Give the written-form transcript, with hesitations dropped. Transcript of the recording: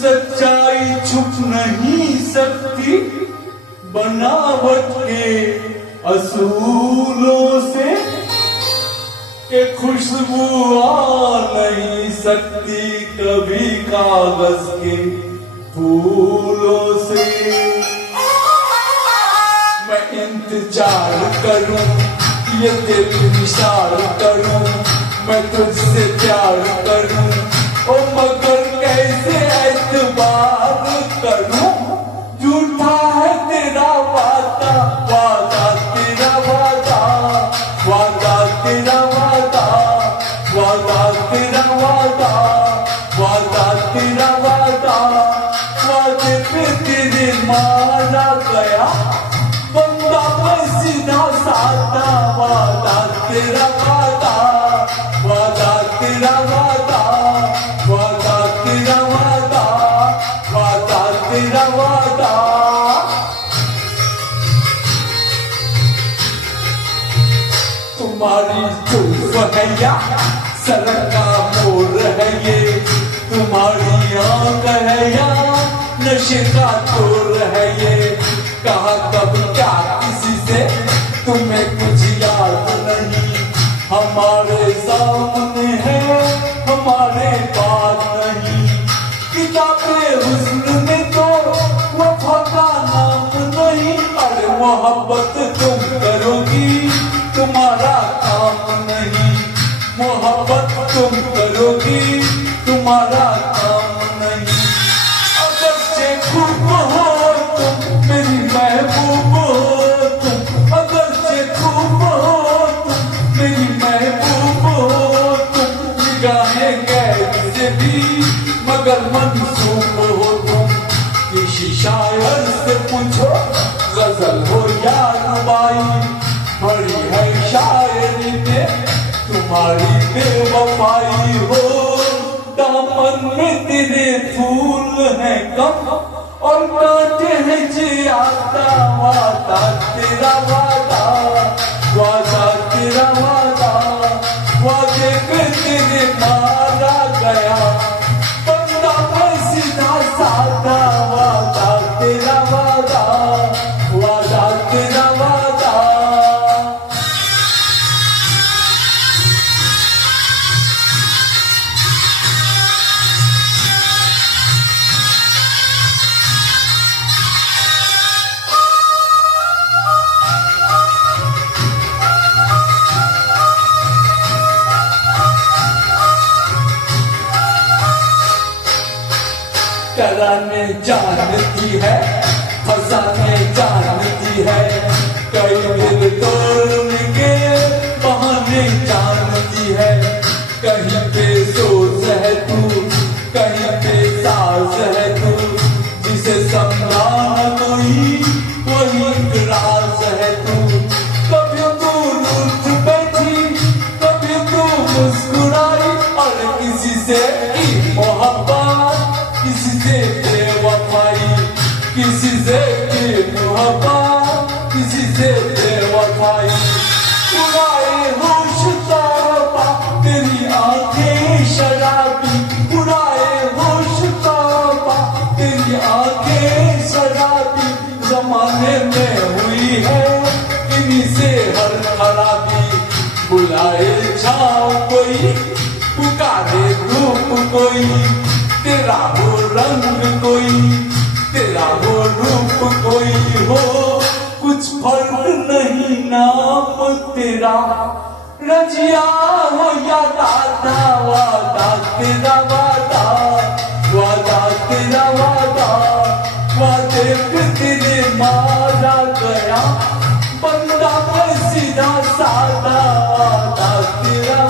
सच्चाई छुप नहीं सकती बनावट के असूलों से, कि खुशबू आ नहीं सकती कभी कागज के फूलों से। मैं इंतजार करूं ये दिल निशार करूं, मैं तुझसे प्यार करूं ओ मगर कैसे एतबार करूं। झूठा है तेरा वादा, वादा तेरा वादा, वादा तेरा वादा, वादा तेरा वादा, वादा तेरा वादा, वादे पे तेरे मारा गया बंदा मैं सीधा साधा। वादा तेरा वादा, वादा तेरा वादा, वादा तेरा वादा, वादा तेरा वादा। तुम्हारी जुल्फ है या सड़क का मोर है ये, तुम्हारी आंख है या नशे का तोर है ये। कहा कब क्या किसी से तुम्हें कुछ याद नहीं, हमारे सामने है हमारे पास नहीं। किताबे हुस्न में तो वफा का नाम नहीं, अरे मोहब्बत तुम करोगी तुम्हारा काम नहीं, मोहब्बत तुम करोगी तुम्हारा काम नहीं। अगर से खूब हो तुम मेरी महबूब हो तुम, अगर से खूब हो तुम मेरी महबूब हो तुम। निगाहें गैर से भी मगर मंसूब हो तुम। किसी शायर से पूछो गजल हो या रुबाई, बड़ी है शायरी में तुम्हारी बेवफाई हो। दामन में तेरे फूल हैं कम और कांटे हैं जियादा। वादा तेरा वादा, वादा तेरा वादा, वादे पे तेरे मारा गया बंदा मैं सीधा साधा। वादा तेरा वादा, वादा तेरा वादा। कराने जानती है फसाने जानती है, कई दिल तोड़ने के बहाने जानती है। कहीं पे सोच है तू कहीं पे साज है तू, जिसे समझा न कोई वही राज है तू। कभी तू रूठ बैठी कभी तू मुस्कुराई, और किसी से की मोहब्बत किसी से बेवफाई, किसी से की मोहब्बत किसी से बेवफाई। उड़ाए होश तौबा तेरी आंखें शराबी, उड़ाए होश तौबा तेरी आंखें शराबी। जमाने में हुई है इन्हीं से हर खराबी। बुलाए छाँव कोई पुकारे धूप कोई, तेरा हो रंग कोई तेरा हो रूप कोई हो। कुछ फर्क नहीं नाम तेरा रजिया हो या दादा। वादा तेरा वादा, वादा तेरा वादा, वादे पे तेरे मारा गया बंदा मैं सीधा साधा। वादा तेरा